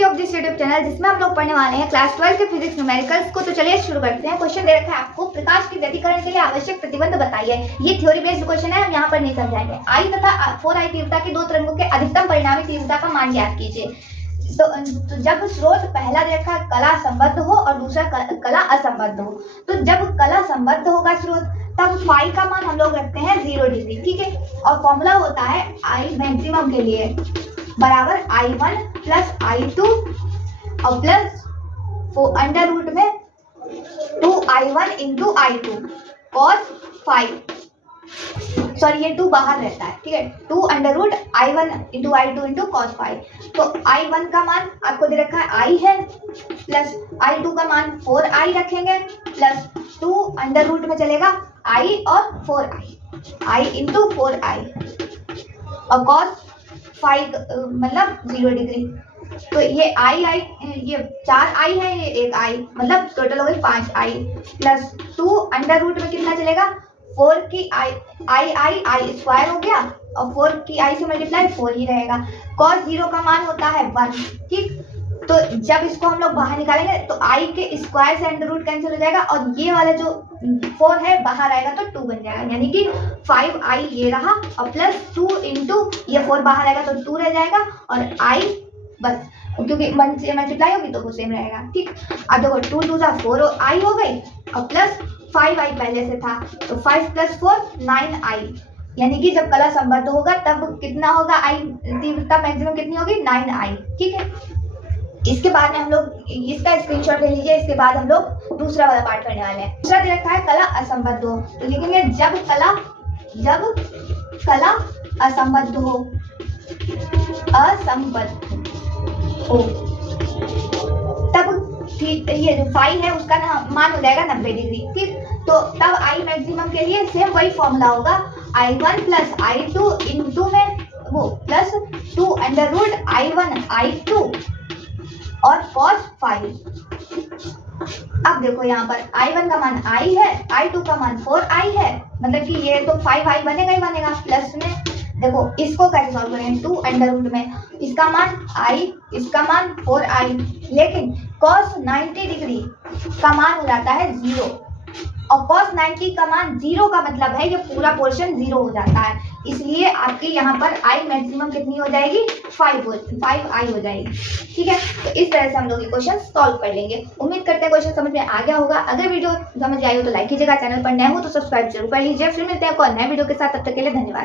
Video of this YouTube channel जिसमें हम लोग पढ़ने वाले हैं क्लास 12 के फिजिक्स न्यूमेरिकल्स को। तो चलिए शुरू करते हैं। क्वेश्चन दे रखा है आपको, प्रकाश के व्यतिकरण के लिए आवश्यक प्रतिबंध बताइए। ये थ्योरी बेस्ड क्वेश्चन है, हम यहाँ पर नहीं समझाएंगे। आई तथा 4i तीव्रता की दो तरंगों के अधिकतम परिणामी तीव्रता का मान ज्ञात कीजिए। तो जब स्रोत पहला दे रखा कला संबद्ध हो और दूसरा कला असंबद्ध हो, तो जब कला संबद्ध होगा स्रोत तब फाई का मान हम लोग रखते हैं 0 डिग्री, ठीक है। और फॉर्मूला होता है आई मैक्सिमम के लिए बराबर I1 प्लस I2 और प्लस अंडर रूट में 2I1 into I2 cos 5, sorry ये 2 बाहर रहता है, ठीक है। 2 under root I1 into I2 into cos 5। तो I1 का मान आपको दे रखा है I है, प्लस I2 का मान 4I रखेंगे, प्लस 2 अंडर रूट में चलेगा I और 4I इंटू 4I और cos 5 मतलब 0 डिग्री। तो ये ये 4I है, ये 1I, मतलब टोटल हो गई 5I प्लस 2 अंडर रूट में कितना चलेगा 4 की I स्क्वायर हो गया और 4 की I से मल्टीप्लाई 4 ही रहेगा। cos 0 का मान होता है 1, ठीक। तो जब इसको हम लोग बाहर निकालेंगे तो I के स्क्वायर से अंडर रूट कैंसिल हो जाएगा और ये वाला जो 4 है बाहर आएगा तो 2 बन जाएगा, यानी कि 5I ये रहा और प्लस 2 इंटू ये 4 बाहर आएगा तो 2 रह जाएगा और I बस, क्योंकि 1 से मल्टीप्लाई होगी तो वो सेम रहेगा, ठीक। अब देखो 2 2 सा 4I हो गई और प्लस 5I पहले से था तो 5 प्लस 4 9I, यानी कि जब कला संबद्ध होगा तब कितना होगा I तीव्रता मैक्सिमम कितनी होगी 9I, ठीक है। इसके बाद में हम लोग इसका स्क्रीनशॉट ले लीजिए। इसके बाद हम लोग दूसरा वाला पार्ट करने वाले हैं। दूसरा दे रखा है कला असंबद्ध हो, तो लिखेंगे जब कला असंबद्ध हो तब ठीक ये जो फाई है उसका मान हो जाएगा 90 डिग्री, ठीक। तो तब आई मैक्सिमम के लिए सेम वही फॉर्मूला होगा I1 प्लस I2 इंटू में वो plus 2 under root I1 I2 और cos 5। अब देखो यहाँ पर I1 का मान I है, I2 का मान 4I है, मतलब कि ये तो 5I बनेगा ही बनेगा। प्लस में देखो इसको कैसे सॉल्व करेंगे, 2 अंडर रूट में इसका मान I, इसका मान 4I, लेकिन cos 90 डिग्री का मान हो जाता है 0 और cos 90 का मान 0 का मतलब है ये पूरा पोर्शन 0 हो जाता है, इसलिए आपकी यहाँ पर I मैक्सिमम कितनी हो जाएगी 5I हो जाएगी, ठीक है। तो इस तरह से हम लोग ये क्वेश्चन सॉल्व कर लेंगे। उम्मीद करते हैं क्वेश्चन समझ में आ गया होगा। अगर वीडियो समझ आई हो तो लाइक कीजिएगा, चैनल पर नए हो तो सब्सक्राइब जरूर कर लीजिए। फिर मिलते हैं एक और नए वीडियो के साथ, तब तक के लिए धन्यवाद।